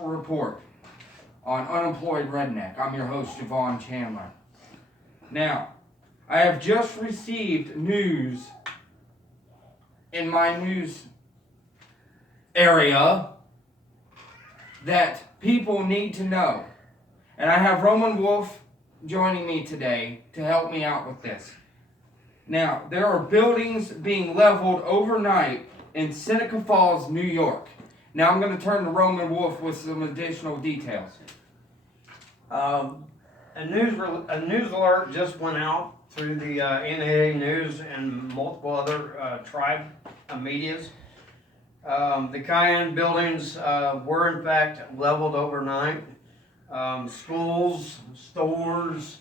report on Unemployed Redneck. I'm your host, Javon Chandler. Now, I have just received news in my news area that people need to know. And I have Roman Wolf joining me today to help me out with this. Now, there are buildings being leveled overnight in Seneca Falls, New York. Now I'm going to turn to Roman Wolf with some additional details. A news alert just went out through the NAA News and multiple other tribe medias. The Cayenne buildings were in fact leveled overnight. Schools, stores,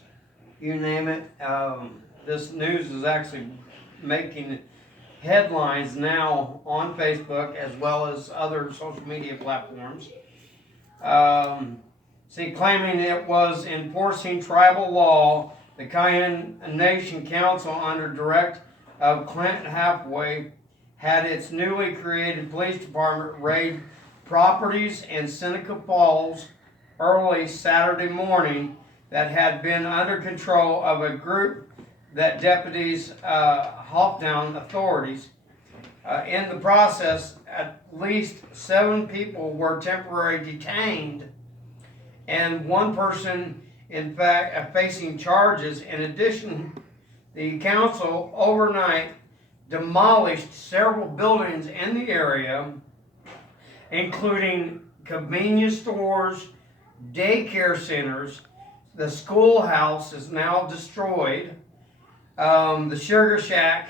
you name it. This news is actually making headlines now on Facebook as well as other social media platforms. Claiming it was enforcing tribal law, the Cayenne Nation Council, under direct of Clint Hathaway, had its newly created police department raid properties in Seneca Falls early Saturday morning that had been under control of a group that deputies Hawktown authorities. In the process, at least 7 people were temporarily detained, and one person, in fact, facing charges. In addition, the council overnight demolished several buildings in the area, including convenience stores, daycare centers. The schoolhouse is now destroyed. The Sugar Shack.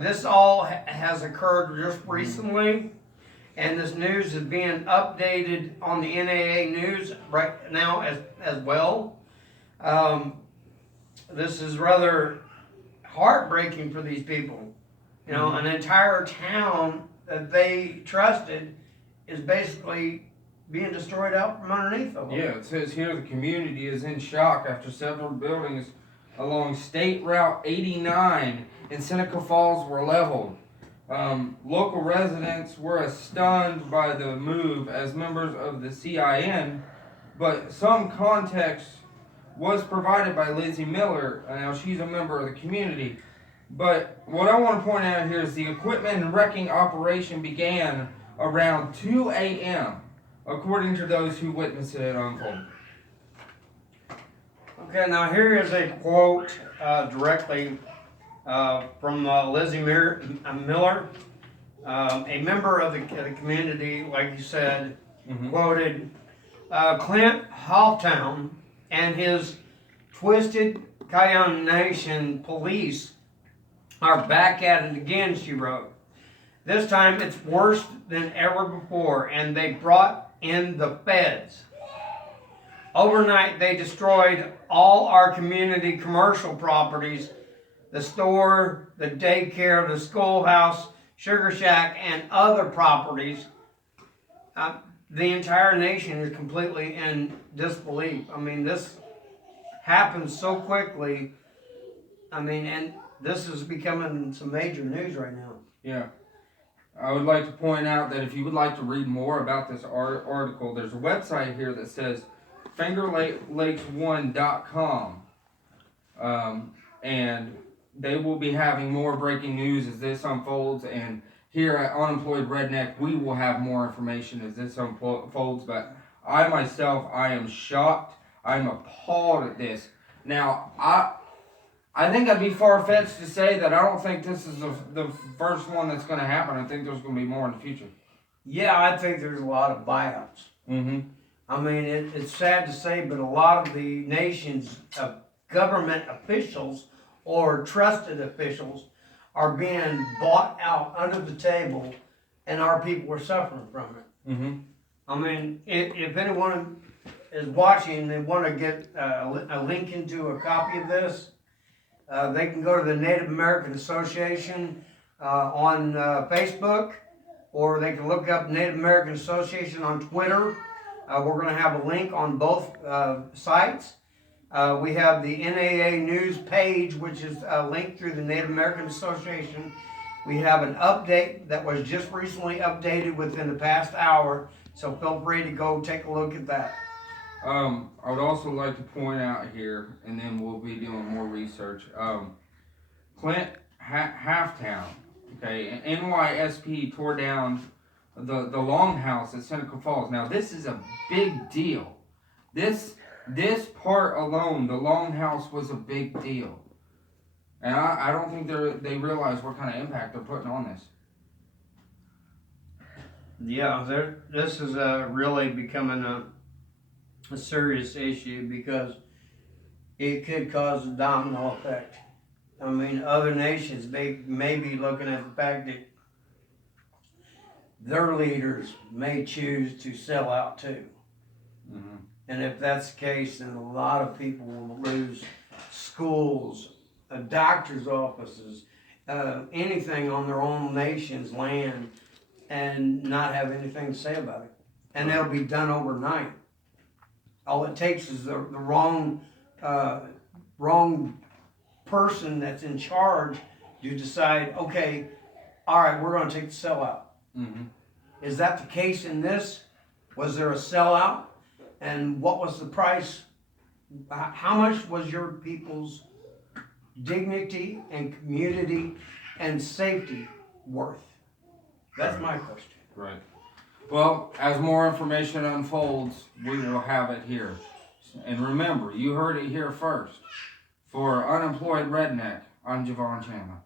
This all has occurred just recently, and this news is being updated on the NAA News right now as well. This is rather heartbreaking for these people. You know, an entire town that they trusted is basically being destroyed out from underneath them. Yeah, it says here the community is in shock after several buildings along State Route 89 in Seneca Falls were leveled. Local residents were stunned by the move as members of the CIN, but some context was provided by Lizzie Miller. Now, she's a member of the community. But what I want to point out here is the equipment and wrecking operation began around 2 a.m., according to those who witnessed it unfold. Okay, now here is a quote directly from Lizzie Miller, a member of the community, like you said, quoted, Clint Hawktown and his twisted Cayenne Nation police are back at it again, she wrote. This time it's worse than ever before, and they brought in the feds. Overnight, they destroyed all our community commercial properties, the store, the daycare, the schoolhouse, Sugar Shack, and other properties. The entire nation is completely in disbelief. I mean, this happened so quickly. I mean, and this is becoming some major news right now. Yeah. I would like to point out that if you would like to read more about this article, there's a website here that says fingerlakes1.com, and they will be having more breaking news as this unfolds, and here at Unemployed Redneck we will have more information as this unfolds. But I myself, I am shocked, I'm appalled at this. Now, I think I'd be far-fetched to say that I don't think this is the first one that's going to happen. I think there's going to be more in the future. Yeah, I think there's a lot of buyouts. I mean, it's sad to say, but a lot of the nation's government officials or trusted officials are being bought out under the table, and our people are suffering from it. I mean, if anyone is watching and they want to get a link into a copy of this, they can go to the Native American Association on Facebook, or they can look up Native American Association on Twitter. We're going to have a link on both sites. We have the NAA News page, which is linked through the Native American Association. We have an update that was just recently updated within the past hour So feel free to go take a look at that. I would also like to point out here, and then we'll be doing more research. Clint Halftown, okay, NYSP tore down the longhouse at Seneca Falls. Now this is a big deal. This part alone, the longhouse, was a big deal, and I don't think they realize what kind of impact they're putting on this. Yeah, this is really becoming a serious issue because it could cause a domino effect. I mean, other nations may be looking at the fact that their leaders may choose to sell out too. Mm-hmm. And if that's the case, then a lot of people will lose schools, doctors' offices, anything on their own nation's land and not have anything to say about it. And it'll be done overnight. All it takes is the wrong person that's in charge to decide, okay, all right, we're going to take the sellout. Mm-hmm. Is that the case in this? Was there a sellout? And what was the price? How much was your people's dignity and community and safety worth? That's my question. Right. Well, as more information unfolds, we will have it here. And remember, you heard it here first. For Unemployed Redneck, I'm Javon Chandler.